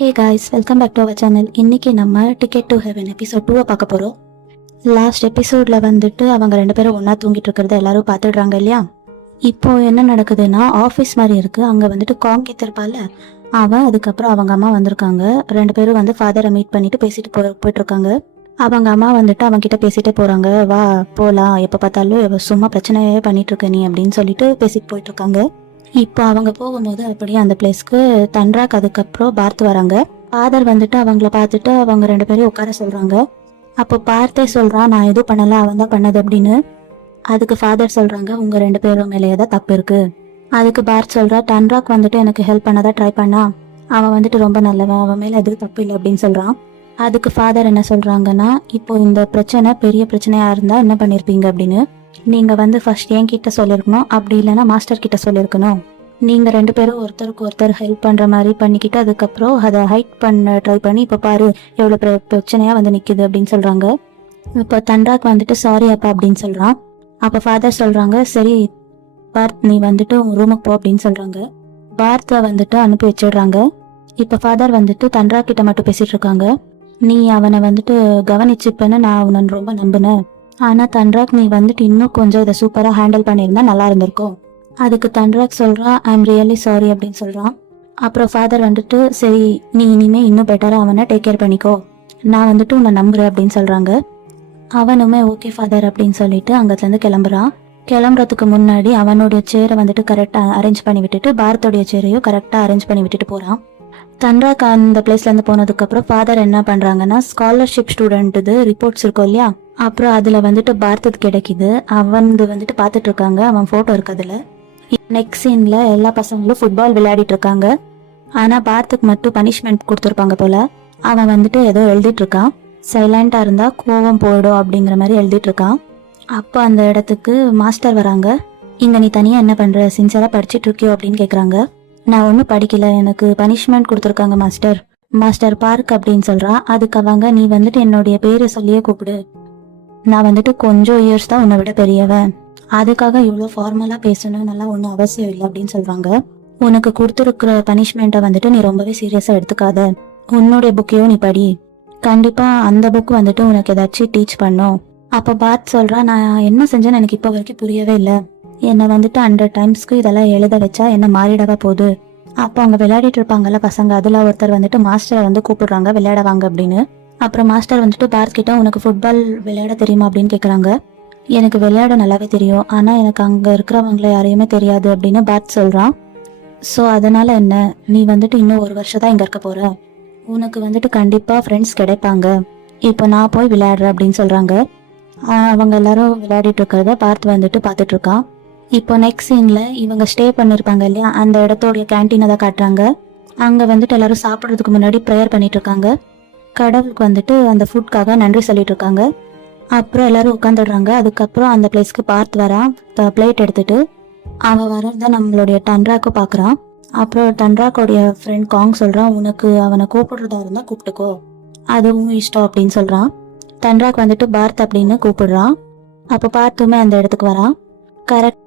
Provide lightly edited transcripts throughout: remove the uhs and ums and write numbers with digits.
Hey guys, welcome back to our channel. இன்னைக்கு நம்ம ticket to heaven episode 2 பார்க்க போகிறோம். லாஸ்ட் எபிசோடில் வந்துட்டு அவங்க 2 பேரும் ஒன்றா தூங்கிட்டு இருக்கிறத எல்லாரும் பார்த்துடுறாங்க இல்லையா. இப்போ என்ன நடக்குதுன்னா, ஆஃபீஸ் மாதிரி இருக்குது. அங்கே வந்துட்டு காங்கித் இருப்பால அவன், அதுக்கப்புறம் அவங்க அம்மா வந்திருக்காங்க. 2 பேரும் வந்து ஃபாதரை மீட் பண்ணிட்டு பேசிட்டு போயிட்டுருக்காங்க. அவங்க அம்மா வந்துட்டு அவன்கிட்ட பேசிட்டே போகிறாங்க. வா போகலாம், எப்போ பார்த்தாலும் சும்மா பிரச்சனையே பண்ணிட்டு இருக்க நீ அப்படின்னு சொல்லிட்டு பேசிட்டு போயிட்டுருக்காங்க. இப்போ அவங்க போகும்போது அப்படியே அந்த பிளேஸ்க்கு தன்ராக் அதுக்கப்புறம் பார்த்து வராங்க. ஃபாதர் வந்துட்டு அவங்கள பார்த்துட்டு அவங்க 2 பேரையும் உட்கார சொல்றாங்க. அப்போ பார்த்தே சொல்றான், நான் எதுவும் பண்ணல, அவன் தான் பண்ணது அப்படின்னு. அதுக்கு ஃபாதர் சொல்றாங்க, உங்க 2 பேரும் மேலே ஏதாவது தப்பு இருக்கு. அதுக்கு பார்த் சொல்றா, தன்ராக் வந்துட்டு எனக்கு ஹெல்ப் பண்ணதான் ட்ரை பண்ணா, அவன் வந்துட்டு ரொம்ப நல்லவன், அவன் மேல எதுவும் தப்பு இல்லை அப்படின்னு சொல்றான். அதுக்கு ஃபாதர் என்ன சொல்றாங்கன்னா, இப்போ இந்த பிரச்சனை பெரிய பிரச்சனையா இருந்தா என்ன பண்ணிருப்பீங்க அப்படின்னு. நீங்க வந்து ஃபர்ஸ்ட் என் கிட்ட சொல்லிருக்கணும், அப்படி இல்லைன்னா மாஸ்டர் கிட்ட சொல்லிருக்கணும். நீங்க 2 பேரும் ஒருத்தருக்கு ஒருத்தர் ஹெல்ப் பண்ற மாதிரி பண்ணிக்கிட்டு அதுக்கப்புறம் அதை ஹைட் பண்ண ட்ரை பண்ணி இப்போ பாரு எவ்வளவு பிரச்சனையா வந்து நிக்குது அப்படின்னு சொல்றாங்க. இப்போ தன்ராக் வந்துட்டு சாரி அப்பா அப்படின்னு சொல்றான். அப்ப ஃபாதர் சொல்றாங்க, சரி பார்த் நீ வந்துட்டு உன் ரூமுக்கு போ அப்படின்னு சொல்றாங்க. பார்த்தை வந்துட்டு அனுப்பி வச்சிடுறாங்க. இப்ப ஃபாதர் வந்துட்டு தன்ராக் கிட்ட மட்டும் பேசிட்டு இருக்காங்க. நீ அவனை வந்துட்டு கவனிச்சுப்பேன்னு நான் அவனை ரொம்ப நம்பினேன். ஆனா தன்ராக் நீ வந்துட்டு இன்னும் கொஞ்சம் இதை சூப்பரா ஹேண்டில் பண்ணியிருந்தா நல்லா இருந்திருக்கும். அதுக்கு தன்ராக் சொல்றான், ஐ எம் ரியலி சாரி அப்படின்னு சொல்றான். அப்புறம் ஃபாதர் வந்துட்டு, சரி நீ இனிமே இன்னும் பெட்டரா அவனை டேக் கேர் பண்ணிக்கோ, நான் வந்துட்டு உன்னை நம்புறேன் அப்படின்னு சொல்றாங்க. அவனுமே ஓகே ஃபாதர் அப்படின்னு சொல்லிட்டு அங்கத்துல இருந்து கிளம்புறான். கிளம்புறதுக்கு முன்னாடி அவனுடைய சேரை வந்துட்டு கரெக்டா அரேஞ்ச் பண்ணி விட்டுட்டு பாரத்தோடைய சேரையும் கரெக்டா அரேஞ்ச் பண்ணி விட்டுட்டு போறான். தன்ராக் அந்த பிளேஸ்ல இருந்து போனதுக்கு அப்புறம் ஃபாதர் என்ன பண்றாங்கன்னா, ஸ்காலர்ஷிப் ஸ்டூடெண்ட் இது ரிப்போர்ட்ஸ் இருக்கும் இல்லையா, அப்புறம் அதுல வந்துட்டு பார்த்தது கிடைக்குது. அவன் வந்துட்டு பாத்துட்டு இருக்காங்க, அவன் போட்டோ இருக்கு அதுல. நெக்ஸ்ட் சீன்ல எல்லா பசங்களும் ஃபுட்பால் விளையாடிட்டு இருக்காங்க. ஆனா பார்த்துக்கு மட்டும் பனிஷ்மெண்ட் கொடுத்துருப்பாங்க போல. அவன் வந்துட்டு ஏதோ எழுதிட்டு இருக்கான். சைலண்டா இருந்தா கோவம் போயிடும் அப்படிங்கிற மாதிரி எழுதிட்டு இருக்கான். அப்போ அந்த இடத்துக்கு மாஸ்டர் வராங்க. இங்க நீ தனியா என்ன பண்ற, சின்சியரா படிச்சுட்டு இருக்கியோ அப்படின்னு கேக்குறாங்க. நான் ஒன்னும் படிக்கல, எனக்கு பனிஷ்மெண்ட் கொடுத்துருக்காங்க மாஸ்டர், மாஸ்டர் பார்க் அப்படின்னு சொல்றான். அதுக்கு அவங்க, நீ வந்துட்டு என்னுடைய பேரை சொல்லியே கூப்பிடு, நான் வந்துட்டு கொஞ்சம் இயர்ஸ் தான் உன்னை விட பெரியவன், அதுக்காக இவ்வளோ ஃபார்மலா பேசணும் நல்லா ஒன்றும் அவசியம் இல்லை அப்படின்னு சொல்றாங்க. உனக்கு கொடுத்துருக்குற பனிஷ்மெண்ட்டை வந்துட்டு நீ ரொம்பவே சீரியஸா எடுத்துக்காத, உன்னுடைய புக்கையும் நீ படி, கண்டிப்பா அந்த புக் வந்துட்டு உனக்கு ஏதாச்சும் டீச் பண்ணும். அப்ப பார்த் சொல்றா, நான் என்ன செஞ்சேன்னு எனக்கு இப்போ வரைக்கும் புரியவே இல்லை, என்னை வந்துட்டு 100 டைம்ஸ்க்கு இதெல்லாம் எழுத வச்சா என்ன மாறிடவா போகுது. அப்போ அவங்க விளையாடிட்டு இருப்பாங்கல்ல பசங்க, அதுல ஒருத்தர் வந்துட்டு மாஸ்டரை வந்து கூப்பிடுறாங்க விளையாடுவாங்க அப்படின்னு. அப்புறம் மாஸ்டர் வந்துட்டு பார்த் கிட்ட, உனக்கு ஃபுட்பால் விளையாட தெரியுமா அப்படின்னு கேக்குறாங்க. எனக்கு விளையாட நல்லாவே தெரியும், ஆனா எனக்கு அங்க இருக்கிறவங்கள யாரையுமே தெரியாது அப்படின்னு பார்த் சொல்றான். ஸோ அதனால என்ன, நீ வந்துட்டு இன்னும் 1 வருஷம் தான் இங்க இருக்க போற, உனக்கு வந்துட்டு கண்டிப்பா ஃப்ரெண்ட்ஸ் கிடைப்பாங்க, இப்போ நான் போய் விளையாடுறேன் அப்படின்னு சொல்றாங்க. அவங்க எல்லாரும் விளையாடிட்டு இருக்கிறத பார்த் வந்துட்டு பாத்துட்டு இருக்கான். இப்போ நெக்ஸ்ட் சீன்ல இவங்க ஸ்டே பண்ணிருப்பாங்க இல்லையா, அந்த இடத்தோடைய கேன்டீனை தான் காட்டுறாங்க. அங்க வந்துட்டு எல்லாரும் சாப்பிட்றதுக்கு முன்னாடி ப்ரேயர் பண்ணிட்டு இருக்காங்க. கடவுளுக்கு வந்துட்டு அந்த ஃபுட்காக நன்றி சொல்லிட்டு இருக்காங்க. அப்புறம் எல்லாரும் உட்காந்துடுறாங்க. அதுக்கப்புறம் அந்த பிளேஸ்க்கு பார்த் வரான், பிளேட் எடுத்துட்டு. அவன் வரத நம்மளுடைய தன்ராக்கும் பாக்குறான். அப்புறம் தன்ராக்கோடைய ஃப்ரெண்ட் காங் சொல்றான், உனக்கு அவனை கூப்பிடுறதா இருந்தா கூப்பிட்டுக்கோ, அதுவும் இஷ்டம் அப்படின்னு சொல்றான். தன்ராக் வந்துட்டு பார்த் அப்படின்னு கூப்பிடுறான். அப்ப பார்த்துமே அந்த இடத்துக்கு வரான்.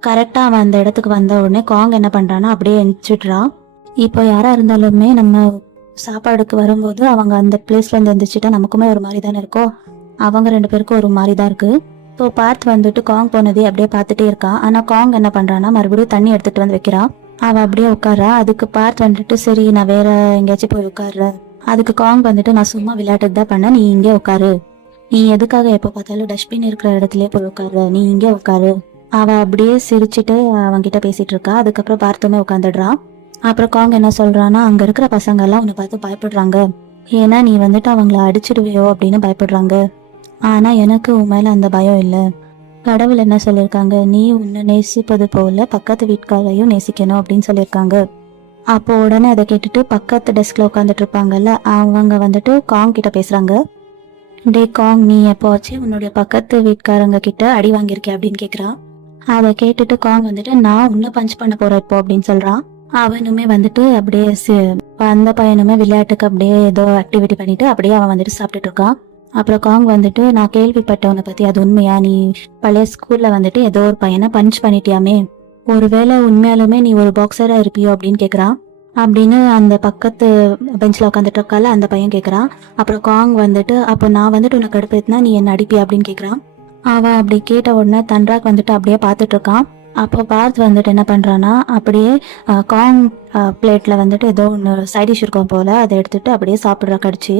கரெக்டா அவன் அந்த இடத்துக்கு வந்த உடனே காங் என்ன பண்றான்னா அப்படியே எந்திரிச்சிடுறான். இப்போ யாரா இருந்தாலுமே நம்ம சாப்பாடுக்கு வரும்போது அவங்க அந்த பிளேஸ்ல இருந்து எந்திரிச்சிட்டா நமக்குமே ஒரு மாதிரி தானே இருக்கும், அவங்க 2 பேருக்கும் ஒரு மாதிரி தான் இருக்கு. இப்போ பார்த் வந்துட்டு காங் போனதே அப்படியே பார்த்துட்டே இருக்கான். ஆனா காங் என்ன பண்றான்னா மறுபடியும் தண்ணி எடுத்துட்டு வந்து வைக்கிறான். அவன் அப்படியே உட்கார்றா. அதுக்கு பார்த் வந்துட்டு, சரி நான் வேற எங்கேயாச்சும் போய் உட்காடுறேன். அதுக்கு காங் வந்துட்டு, நான் சும்மா விளையாட்டுக்கு தான் பண்ண, நீ இங்கே உட்காரு, நீ எதுக்காக எப்போ பார்த்தாலும் டஸ்ட்பின் இருக்கிற இடத்துலயே போய் உட்காரு, நீ இங்கே உட்காரு. அவ அப்படியே சிரிச்சுட்டு அவன்கிட்ட பேசிட்டு இருக்கா. அதுக்கப்புறம் பார்த்துமே உட்காந்துடுறான். அப்புறம் காங் என்ன சொல்றான்னா, அங்க இருக்கிற பசங்க எல்லாம் உன்னை பார்த்து பயப்படுறாங்க, ஏன்னா நீ வந்துட்டு அவங்கள அடிச்சிடுவியோ அப்படின்னு பயப்படுறாங்க. ஆனா எனக்கு உன் மேல அந்த பயம் இல்லை. கடவுள் என்ன சொல்லியிருக்காங்க, நீ உன்னை நேசிப்பது போல பக்கத்து வீட்டுக்காரையும் நேசிக்கணும் அப்படின்னு சொல்லியிருக்காங்க. அப்போ உடனே அதை கேட்டுட்டு பக்கத்து டெஸ்க்ல உட்காந்துட்டு இருப்பாங்கல்ல அவங்க வந்துட்டு காங் கிட்ட பேசுறாங்க. டே காங், நீ எப்போச்சு உன்னுடைய பக்கத்து வீட்டுக்காரங்க கிட்ட அடி வாங்கியிருக்க அப்படின்னு கேக்குறான். அதை கேட்டுட்டு காங் வந்துட்டு, நான் உன்னை பஞ்ச் பண்ண போறேன் இப்போ அப்படின்னு சொல்றான். அவனுமே வந்துட்டு அப்படியே அந்த பையனுமே விளையாட்டுக்கு அப்படியே ஏதோ ஆக்டிவிட்டி பண்ணிட்டு அப்படியே அவன் வந்துட்டு சாப்பிட்டுட்டு இருக்கான். அப்புறம் காங் வந்துட்டு, நான் கேள்விப்பட்டவனை பத்தி அது உண்மையா, நீ பழைய ஸ்கூல்ல வந்துட்டு ஏதோ ஒரு பையனை பஞ்ச் பண்ணிட்டியாமே, ஒருவேளை உண்மையாலுமே நீ ஒரு பாக்ஸரா இருப்பியோ அப்படின்னு கேக்குறான். அப்படின்னு அந்த பக்கத்து பெஞ்சில் உட்காந்துட்டு இருக்கால அந்த பையன் கேட்குறான். அப்புறம் காங் வந்துட்டு அப்போ நான் வந்துட்டு உனக்கு கடுப்பேத்தினா நீ என்ன அடிப்பியா அப்படின்னு கேட்குறான். அவன் அப்படி கேட்ட உடனே தன்ராக் வந்துட்டு அப்படியே பார்த்துட்டு இருக்கான். அப்போ பார்த் வந்துட்டு என்ன பண்ணுறான்னா அப்படியே காங் பிளேட்டில் வந்துட்டு ஏதோ ஒன்று சைடிஷ் இருக்கும் போல் அதை எடுத்துட்டு அப்படியே சாப்பிட்றா கடிச்சு.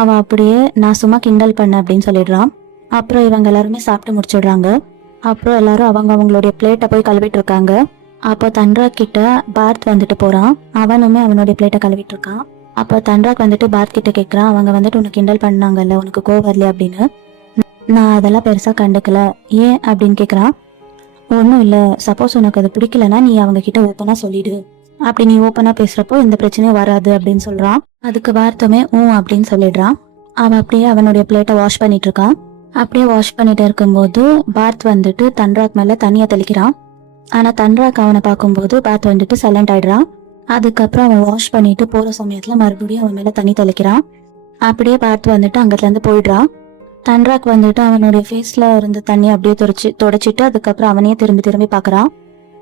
அவன் அப்படியே நான் சும்மா கிண்டல் பண்ண அப்படின்னு சொல்லிடுறான். அப்புறம் இவங்க எல்லாருமே சாப்பிட்டு முடிச்சிடுறாங்க. அப்புறம் எல்லாரும் அவங்களுடைய பிளேட்டை போய் கழுவிட்டு இருக்காங்க. அப்போ தன்ராக் கிட்ட பார்த் வந்துட்டு போறான். அவனுமே அவனுடைய பிளேட்டை கழுவிட்டு இருக்கான். அப்போ தன்ராக் வந்துட்டு பார்த் கிட்ட கேட்குறான், அவங்க வந்துட்டு உனக்கு கிண்டல் பண்ணாங்கல்ல, உனக்கு கோவம் வரலையா அப்படின்னு. நான் அதெல்லாம் பெருசா கண்டுக்கல, ஏன் அப்படின்னு கேட்குறான். ஒன்றும் இல்லை, சப்போஸ் உனக்கு அது பிடிக்கலன்னா நீ அவங்க கிட்ட ஓப்பனா சொல்லிடு, அப்படி நீ ஓப்பனா பேசுறப்போ எந்த பிரச்சனையும் வராது அப்படின்னு சொல்றான். அதுக்கு வார்த்தமே அப்படின்னு சொல்லிடுறான். அவன் அப்படியே அவனுடைய பிளேட்டை வாஷ் பண்ணிட்டு இருக்கான். அப்படியே வாஷ் பண்ணிட்டு இருக்கும்போது பார்த் வந்துட்டு தன்ராக் மேல தண்ணியை தெளிக்கிறான். ஆனா தன்ராக் அவனை பார்க்கும்போது பார்த் வந்துட்டு சைலண்ட் ஆயிடுறான். அதுக்கப்புறம் அவன் வாஷ் பண்ணிட்டு போற சமயத்துல மறுபடியும் அவன் மேல தண்ணி தெளிக்கிறான். அப்படியே பார்த் வந்துட்டு அங்கத்துல இருந்து போயிடுறான். தன்ராக் வந்துட்டு அவனுடைய ஃபேஸ்ல இருந்த தண்ணி அப்படியே தொடச்சிட்டு அதுக்கப்புறம் அவனையே திரும்பி திரும்பி பாக்குறான்.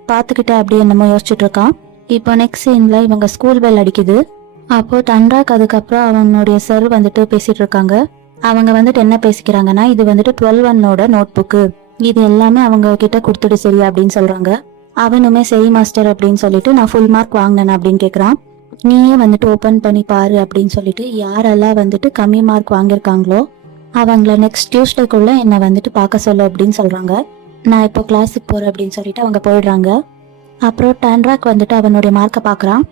பார்த்துக்கிட்டு அப்படியே என்னமோ யோசிச்சுட்டு இருக்கான். இப்போ நெக்ஸ்ட் சீன்ல இவங்க ஸ்கூல் பெல் அடிக்குது. அப்போ தன்ராக் அதுக்கப்புறம் அவனுடைய சார் வந்துட்டு பேசிட்டு இருக்காங்க. அவங்க வந்துட்டு என்ன பேசிக்கிறாங்கன்னா, இது வந்துட்டு 12-1 நோட் புக்கு, இது எல்லாமே அவங்க கிட்ட கொடுத்துடு சரியா அப்படின்னு சொல்றாங்க. அவனுமே சரி மாஸ்டர் அப்படின்னு சொல்லிட்டு நான் ஃபுல் மார்க் வாங்கினேன் அப்படின்னு கேட்குறான். நீயே வந்துட்டு ஓப்பன் பண்ணி பாரு அப்படின்னு சொல்லிட்டு யாரெல்லாம் வந்துட்டு கம்மி மார்க் வாங்கியிருக்காங்களோ அவங்கள நெக்ஸ்ட் டியூஸ்டேக்குள்ள என்னை வந்துட்டு பார்க்க சொல்லு அப்படின்னு சொல்றாங்க. நான் இப்போ கிளாஸுக்கு போறேன் அப்படின்னு சொல்லிட்டு அவங்க போயிடுறாங்க. அப்புறம் தன்ராக் வந்துட்டு அவனுடைய மார்க்கை பார்க்குறான்.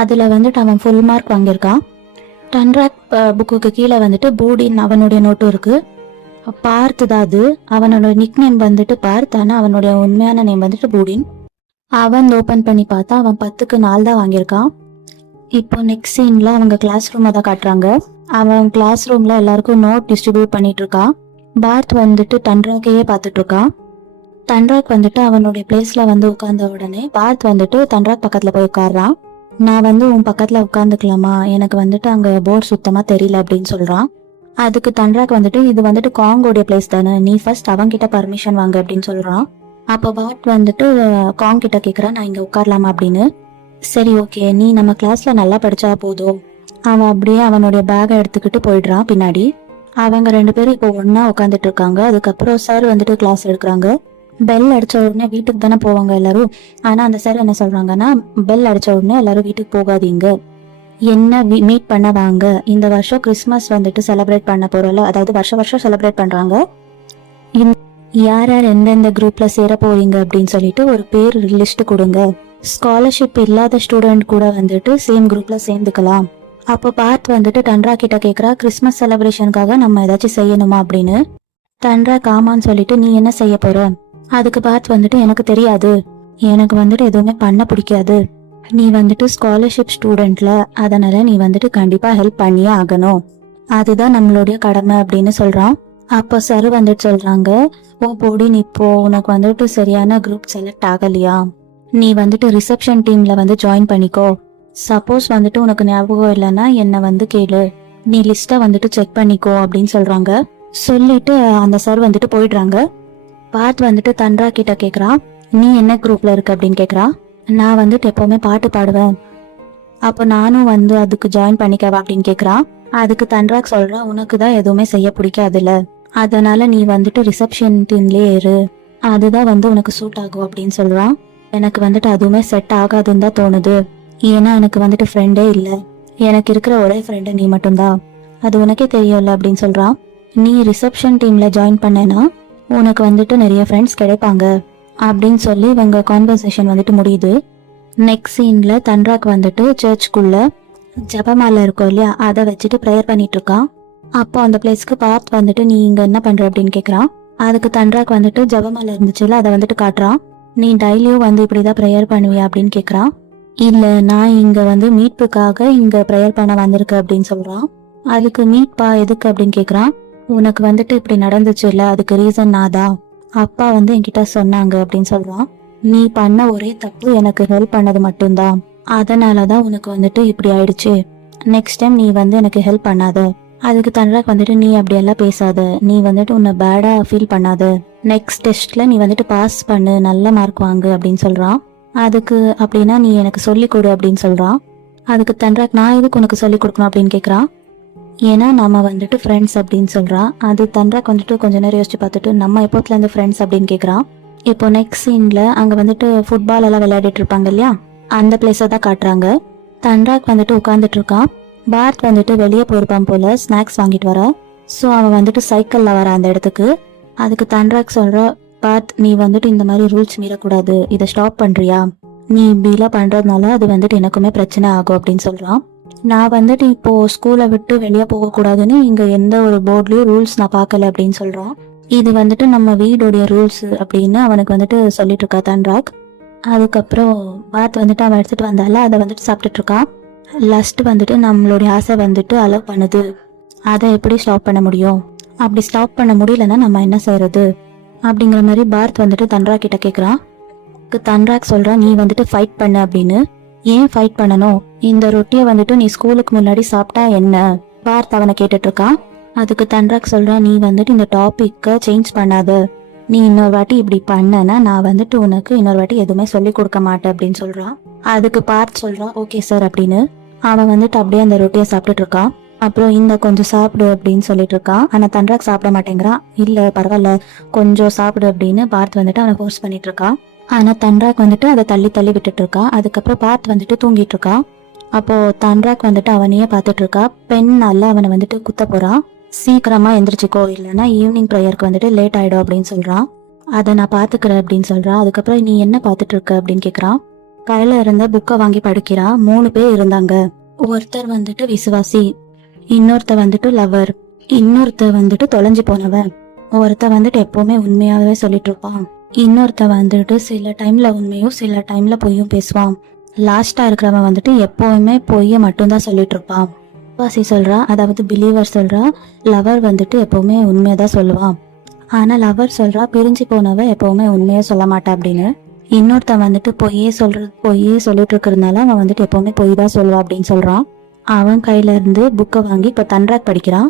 அதுல வந்துட்டு அவன் ஃபுல் மார்க் வாங்கியிருக்கான். தன்ராக் புக்குக்கு கீழே வந்துட்டு பூடின் அவனுடைய நோட்டும் இருக்கு. பார்த்து தான் அது, அவனோட நிக் நேம் வந்துட்டு பார்த், ஆனா அவனுடைய உண்மையான நேம் வந்துட்டு பூடின். அவன் ஓப்பன் பண்ணி பார்த்தா அவன் 10க்கு 4 தான் வாங்கியிருக்கான். இப்போ நெக்ஸ்ட் சீன்ல அவங்க கிளாஸ் ரூமை தான் காட்டுறாங்க. அவன் கிளாஸ் ரூம்ல எல்லாருக்கும் நோட் டிஸ்ட்ரிபியூட் பண்ணிட்டு இருக்கான். பார்த் வந்துட்டு தன்ராக்கையே பார்த்துட்டு இருக்கான். தன்ராக் வந்துட்டு அவனுடைய பிளேஸ்ல வந்து உட்கார்ந்த உடனே பார்த் வந்துட்டு தன்ராக் பக்கத்துல போய் உட்கார்றான். நான் வந்து உன் பக்கத்துல உட்காந்துக்கலாமா, எனக்கு வந்துட்டு அங்க போர்டு சுத்தமா தெரியல அப்படின்னு சொல்றான். அதுக்கு தன்ராக் வந்துட்டு இது வந்துட்டு காங்கோடைய பிளேஸ் தானே, நீ ஃபர்ஸ்ட் அவங்கிட்ட பர்மிஷன் வாங்க அப்படின்னு சொல்றான். அப்போ பார்த் வந்துட்டு காங் கிட்ட கேக்குறான், நான் இங்க உட்காரலாமா அப்படின்னு. சரி ஓகே, நீ நம்ம கிளாஸ்ல நல்லா படிச்சா போதும். அவன் அப்படியே அவனுடைய பேகை எடுத்துக்கிட்டு போயிடுறான் பின்னாடி. அவங்க 2 பேரும் இப்போ ஒன்னா உட்காந்துட்டு இருக்காங்க. அதுக்கப்புறம் சார் வந்துட்டு கிளாஸ் எடுக்கிறாங்க. பெல் அடிச்ச உடனே வீட்டுக்கு தானே போவாங்க எல்லாரும். ஆனா அந்த சார் என்ன சொல்றாங்கன்னா, பெல் அடிச்ச உடனே எல்லாரும் வீட்டுக்கு போகாதீங்க, என்ன மீட் பண்ண வாங்க, இந்த வருஷம் கிறிஸ்மஸ் வந்துட்டு செலிப்ரேட் பண்ண போறோம்ல, அதாவது வருஷம் செலிப்ரேட் பண்றாங்க, யார் யார் எந்தெந்த குரூப்ல சேர போறீங்க அப்படின்னு சொல்லிட்டு ஒரு பேர் லிஸ்ட் கொடுங்க. ஸ்காலர்ஷிப் இல்லாத ஸ்டூடெண்ட் கூட வந்துட்டு சேம் குரூப்ல சேர்ந்துக்கலாம். அப்போ பார்த் வந்துட்டு தன்ராக் கிட்ட கேக்குறா, கிறிஸ்மஸ் செலிப்ரேஷனுக்காக நம்ம ஏதாச்சும் செய்யணுமா அப்படின்னு. தன்ராக் ஆமான்னு சொல்லிட்டு நீ என்ன செய்ய போற. அதுக்கு பார்த் வந்துட்டு எனக்கு தெரியாது, எனக்கு வந்துட்டு எதுவுமே பண்ண பிடிக்காது, நீ வந்துட்டு ஸ்காலர்ஷிப் ஸ்டூடெண்ட்ல, அதனால நீ வந்துட்டு கண்டிப்பா ஹெல்ப் பண்ணியே ஆகணும், அதுதான் நம்மளுடைய கடமை அப்படின்னு சொல்றான். அப்போ சார் வந்துட்டு சொல்றாங்க, ஓ போடி, நீ இப்போ உனக்கு வந்துட்டு சரியான குரூப் செலக்ட் ஆகலையா, நீ வந்துட்டு ரிசப்ஷன் டீம்ல வந்து ஜாயின் பண்ணிக்கோ, சப்போஸ் வந்துட்டு உனக்கு ஞாபகம் இல்லைன்னா என்ன வந்து கேளு, நீ லிஸ்ட்டை வந்துட்டு செக் பண்ணிக்கோ அப்படின்னு சொல்றாங்க. சொல்லிட்டு அந்த சார் வந்துட்டு போயிடுறாங்க. பார்த் வந்துட்டு தன்ராக் கிட்ட கேக்குறான், நீ என்ன குரூப்ல இருக்க அப்படின்னு கேக்குறான். நான் வந்துட்டு எப்பவுமே பாட்டு பாடுவேன், அப்போ நானும் வந்து அதுக்கு ஜாயின் பண்ணிக்கவா அப்படின்னு கேக்குறான். அதுக்கு தன்ராக் சொல்றான், உனக்கு தான் எதுவுமே செய்ய பிடிக்காதுல்ல, அதனால நீ வந்துட்டு ரிசப்ஷன் டீம்லயே இரு, அதுதான் வந்து உனக்கு சூட் ஆகும் அப்படின்னு சொல்றான். எனக்கு வந்துட்டு அதுவுமே செட் ஆகாதுன்னு தான் தோணுது, ஏன்னா எனக்கு வந்துட்டு ஃப்ரெண்டே இல்லை, எனக்கு இருக்கிற ஒரே ஃப்ரெண்டு நீ மட்டும்தான், அது உனக்கே தெரியும்ல அப்படின்னு சொல்றான். நீ ரிசப்ஷன் டீம்ல ஜாயின் பண்ணேன்னா உனக்கு வந்துட்டு நிறைய ஃப்ரெண்ட்ஸ் கிடைப்பாங்க அப்படின்னு சொல்லி இவங்க கான்வர்சேஷன் வந்துட்டு முடியுது. நெக்ஸ்ட் சீன்ல தன்ராக் வந்துட்டு சர்ச்சுக்குள்ள ஜபமாலை இருக்கும் இல்லையா, அதை வச்சுட்டு ப்ரேயர் பண்ணிட்டு இருக்கான். அப்போ அந்த பிளேஸ்க்கு பார்த் வந்துட்டு நீ இங்க என்ன பண்ற அப்படின்னு கேக்குறான். அதுக்கு தன்ராக் வந்துட்டு ஜபமாலை இருந்துச்சுல அதை வந்துட்டு காட்டுறான். நீ டெய்லியும் வந்து இப்படிதான் ப்ரேயர் பண்ணுவியா அப்படின்னு கேக்குறான். இல்ல, நான் இங்க வந்து மீட்புக்காக இங்க ப்ரேயர் பண்ண வந்திருக்கேன் அப்படின்னு சொல்றான். அதுக்கு மீட்பா எதுக்கு அப்படின்னு கேக்குறான். உனக்கு வந்துட்டு இப்படி நடந்துச்சு இல்ல, அதுக்கு ரீசன் நான் தான், அப்பா வந்து என்கிட்ட சொன்னாங்க அப்படின்னு சொல்றான். நீ பண்ண ஒரே தப்பு எனக்கு ஹெல்ப் பண்ணது மட்டும்தான், அதனாலதான் உனக்கு வந்துட்டு இப்படி ஆயிடுச்சு, நெக்ஸ்ட் டைம் நீ வந்து எனக்கு ஹெல்ப் பண்ணாத. அதுக்கு தன்ராக் வந்துட்டு நீ அப்படியெல்லாம் பேசாத, நீ வந்துட்டு உன்னை பேடா ஃபீல் பண்ணாத, நெக்ஸ்ட் டெஸ்ட்ல நீ வந்துட்டு பாஸ் பண்ணு, நல்ல மார்க் வாங்கு அப்படின்னு சொல்றான். அதுக்கு அப்படின்னா நீ எனக்கு சொல்லிக் கொடு அப்படின்னு சொல்றான். அதுக்கு தன்ராக் நான் எதுக்கு உனக்கு சொல்லிக் கொடுக்கணும் அப்படின்னு கேட்குறான். ஏன்னா நம்ம வந்துட்டு ஃப்ரெண்ட்ஸ் அப்படின்னு சொல்றான். அது தன்ராக் வந்துட்டு கொஞ்ச நேரம் யோசிச்சு பார்த்துட்டு நம்ம எப்போத்துல இருந்து ஃப்ரெண்ட்ஸ் அப்படின்னு கேட்குறான். இப்போ நெக்ஸ்ட் சீன்ல அங்க வந்துட்டு ஃபுட்பால் எல்லாம் விளையாடிட்டு இருப்பாங்க இல்லையா, அந்த பிளேஸை தான் காட்டுறாங்க. தன்ராக் வந்துட்டு உட்காந்துட்டு இருக்கான். பார்த் வந்துட்டு வெளியே போயிருப்பான் போல ஸ்நாக்ஸ் வாங்கிட்டு வர. ஸோ அவன் வந்துட்டு சைக்கிள்ல வர அந்த இடத்துக்கு. அதுக்கு தன்ராக் சொல்றா, பார்த் நீ வந்துட்டு இந்த மாதிரி ரூல்ஸ் மீறக்கூடாது, இதை ஸ்டாப் பண்றியா, நீ இப்படிலாம் பண்றதுனால அது வந்துட்டு எனக்குமே பிரச்சனை ஆகும் அப்படின்னு சொல்றான். நான் வந்துட்டு இப்போ ஸ்கூலை விட்டு வெளியே போகக்கூடாதுன்னு இங்க எந்த ஒரு போர்ட்லயும் ரூல்ஸ் நான் பார்க்கல அப்படின்னு சொல்றான். இது வந்துட்டு நம்ம வீடோடைய ரூல்ஸ் அப்படின்னு அவனுக்கு வந்துட்டு சொல்லிட்டு இருக்கா தன்ராக். அதுக்கப்புறம் பார்த் வந்துட்டு அவன் எடுத்துட்டு வந்தால அதை வந்துட்டு சாப்பிட்டுட்டு இருக்கான். லஸ்ட் வந்துட்டு நம்மளுடைய ஆசை வந்துட்டு அலோவ் பண்ணுது, அதை எப்படி ஸ்டாப் பண்ண முடியும், அப்படி ஸ்டாப் பண்ண முடியலன்னா நம்ம என்ன செய்யறது அப்படிங்கிற மாதிரி பார்த் வந்துட்டு தன்ராக் கிட்ட கேட்குறான். தன்ராக் சொல்றான், நீ வந்துட்டு ஃபைட் பண்ணு அப்படின்னு. ஏன் ஃபைட் பண்ணணும், இந்த ரொட்டியை வந்துட்டு நீ ஸ்கூலுக்கு முன்னாடி சாப்பிட்டா என்ன, பார்த் அவனை கேட்டுட்டு இருக்கான். அதுக்கு தன்ராக் சொல்றான், நீ வந்துட்டு இந்த டாபிக்கை சேஞ்ச் பண்ணாத, நீ இன்னொரு வாட்டி இப்படி பண்ணனா நான் வந்துட்டு உனக்கு இன்னொரு வாட்டி எதுவுமே சொல்லி கொடுக்க மாட்டேன் அப்படின்னு சொல்றான். அதுக்கு பார்த் சொல்றான் ஓகே சார் அப்படின்னு. அவன் வந்துட்டு அப்படியே அந்த ரொட்டியை சாப்பிட்டுட்டு இருக்கான். அப்புறம் இந்த கொஞ்சம் சாப்பிடு அப்படின்னு சொல்லிட்டு இருக்கான். ஆனா தன்ராக் சாப்பிட மாட்டேங்கிறான். இல்ல பரவாயில்ல கொஞ்சம் சாப்பிடு அப்படின்னு பார்த் வந்துட்டு அவனை ஃபோர்ஸ் பண்ணிட்டு இருக்கான். ஆனா தன்ராக் வந்துட்டு அதை தள்ளி தள்ளி விட்டுட்டு இருக்கான். அதுக்கப்புறம் பார்த் வந்துட்டு தூங்கிட்டு இருக்கான். அப்போ தன்ராக் வந்துட்டு அவனையே பார்த்துட்டு இருக்கா. பெண்ணால அவனை வந்துட்டு குத்த போறான். சீக்கிரமா எந்திரிச்சுக்கோ, இல்லைன்னா ஈவினிங் ப்ரேயருக்கு வந்துட்டு லேட் ஆயிடும் அப்படின்னு சொல்றான். அதை நான் பாத்துக்கிறேன் அப்படின்னு சொல்றான். அதுக்கப்புறம் நீ என்ன பாத்துட்டு இருக்க அப்படின்னு கேக்குறான். கையில இருந்த புக்கை வாங்கி படிக்கிறான். 3 பேர் இருந்தாங்க. ஒருத்தர் வந்துட்டு விசுவாசி, இன்னொருத்த வந்துட்டு லவர், இன்னொருத்த வந்துட்டு தொலைஞ்சு போனவன், ஒருத்த வந்துட்டு எப்பவுமே உண்மையாவே சொல்லிட்டு இருப்பான், இன்னொருத்த வந்துட்டு சில டைம்ல உண்மையும் சில டைம்ல பொய்யும் பேசுவான், லாஸ்டா இருக்கிறவன் வந்துட்டு எப்பவுமே பொய்ய மட்டும்தான் சொல்லிட்டு இருப்பான். விசுவாசி சொல்றா, அதாவது பிலீவர் சொல்றா, லவர் வந்துட்டு எப்பவுமே உண்மையதான் சொல்லுவான். ஆனா லவர் சொல்றா, பிரிஞ்சு போனவ எப்பவுமே உண்மையா சொல்ல மாட்டா அப்படின்னு. இன்னொருத்தன் வந்துட்டு பொய்யே சொல்லிட்டு இருக்கிறதுனால அவன் வந்துட்டு எப்பவுமே பொய் தான் சொல்லுவான் அப்படின்னு சொல்றான். அவன் கையில இருந்து புக்கை வாங்கி இப்ப தன்ராக் படிக்கிறான்.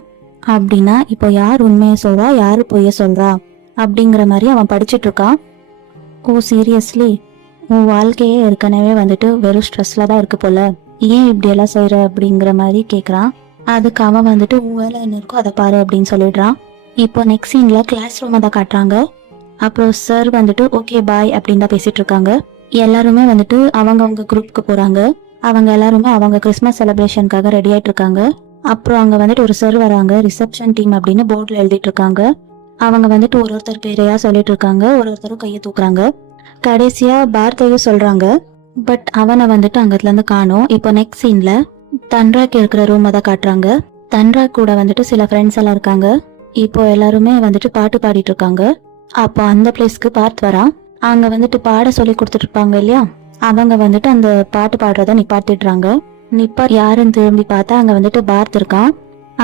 அப்படின்னா இப்போ யார் உண்மையை சொல்றா யாரு பொய்ய சொல்றா அப்படிங்கிற மாதிரி அவன் படிச்சுட்டு இருக்கான். ஓ சீரியஸ்லி, உன் வாழ்க்கையே ஏற்கனவே வந்துட்டு வெறும் ஸ்ட்ரெஸ்ல தான் இருக்கு போல, ஏன் இப்படி எல்லாம் செய்யற அப்படிங்கிற மாதிரி கேக்குறான். அதுக்கு அவன் வந்துட்டு உன் வேலை என்ன இருக்கோ அதை பாரு அப்படின்னு சொல்லிடுறான். இப்போ நெக்ஸ்ட் சீன்ல கிளாஸ் ரூமை தான் காட்டுறாங்க. அப்புறம் சார் வந்துட்டு ஓகே பாய் அப்படின்னு தான் பேசிட்டு இருக்காங்க. எல்லாருமே வந்துட்டு அவங்க குரூப்புக்கு போறாங்க. அவங்க எல்லாருமே அவங்க கிறிஸ்மஸ் செலிப்ரேஷனுக்காக ரெடி ஆயிட்டு இருக்காங்க. அப்புறம் அங்க வந்துட்டு ஒரு சார் வராங்க, ரிசப்ஷன் டீம் அப்படின்னு போர்ட்ல எழுதிட்டு இருக்காங்க. அவங்க வந்துட்டு ஒருத்தர் பேரையா சொல்லிட்டு இருக்காங்க, ஒருத்தரும் கையை தூக்குறாங்க. கடைசியா பார்த்தையும் சொல்றாங்க. பட் அவனை வந்துட்டு அங்கத்துல இருந்து காணோம். இப்போ நெக்ஸ்ட் சீன்ல தன்ராக் இருக்கிற ரூமை தான் காட்டுறாங்க. தன்ராக் கூட வந்துட்டு சில ஃப்ரெண்ட்ஸ் எல்லாம் இருக்காங்க. இப்போ எல்லாருமே வந்துட்டு பாட்டு பாடிட்டு இருக்காங்க. அப்போ அந்த பிளேஸ்க்கு பார்த் வரான். அங்க வந்துட்டு பாட சொல்லி கொடுத்துட்டு இருப்பாங்க இல்லையா, அவங்க வந்துட்டு அந்த பாட்டு பாடுறத நிப்பாட்டிடுறாங்க. யாருன்னு திரும்பி பார்த்தா அங்க வந்துட்டு பார்த் இருக்கான்.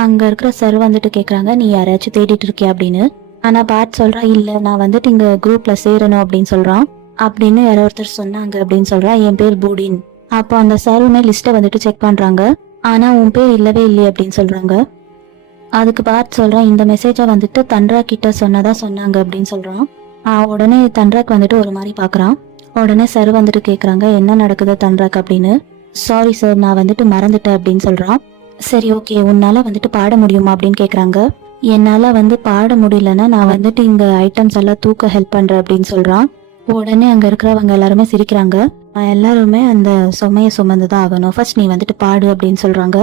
அங்க இருக்கிற சார் வந்துட்டு கேக்குறாங்க, நீ யாராச்சும் தேடிட்டு இருக்கியா அப்படின்னு. ஆனா பார்த் சொல்றா, இல்ல நான் வந்துட்டு இங்க குரூப்ல சேரணும் அப்படின்னு சொல்றான். அப்படின்னு யாரோ ஒருத்தர் சொன்னாங்க அப்படின்னு சொல்றா, என் பேர் பூடின். அப்போ அந்த சாருமே லிஸ்ட்டை வந்துட்டு செக் பண்றாங்க. ஆனா உன் பேர் இல்லவே இல்லையே அப்படின்னு சொல்றாங்க. அதுக்கு பார்த் சொல்றான், இந்த மெசேஜை வந்துட்டு தன்ராக் கிட்ட சொன்னதா சொன்னாங்க அப்படின்னு சொல்றான். உடனே தன்ராக் வந்துட்டு ஒரு மாதிரி பாக்குறான். உடனே சார் வந்துட்டு கேக்குறாங்க, என்ன நடக்குது தன்ராக் அப்படின்னு. சாரி சார், நான் வந்துட்டு மறந்துட்டேன் அப்படின்னு சொல்றான். சரி ஓகே, உன்னால வந்துட்டு பாட முடியுமா அப்படின்னு கேக்குறாங்க. என்னால பாட முடியலன்னா நான் வந்துட்டு இங்க ஐட்டம்ஸ் எல்லாம் தூக்க ஹெல்ப் பண்றேன் அப்படின்னு சொல்றான். உடனே அங்க இருக்கிறவங்க எல்லாருமே சிரிக்கிறாங்க. எல்லாருமே அந்த சுமையை சுமந்துதான் ஆகணும், ஃபர்ஸ்ட் நீ வந்துட்டு பாடு அப்படின்னு சொல்றாங்க.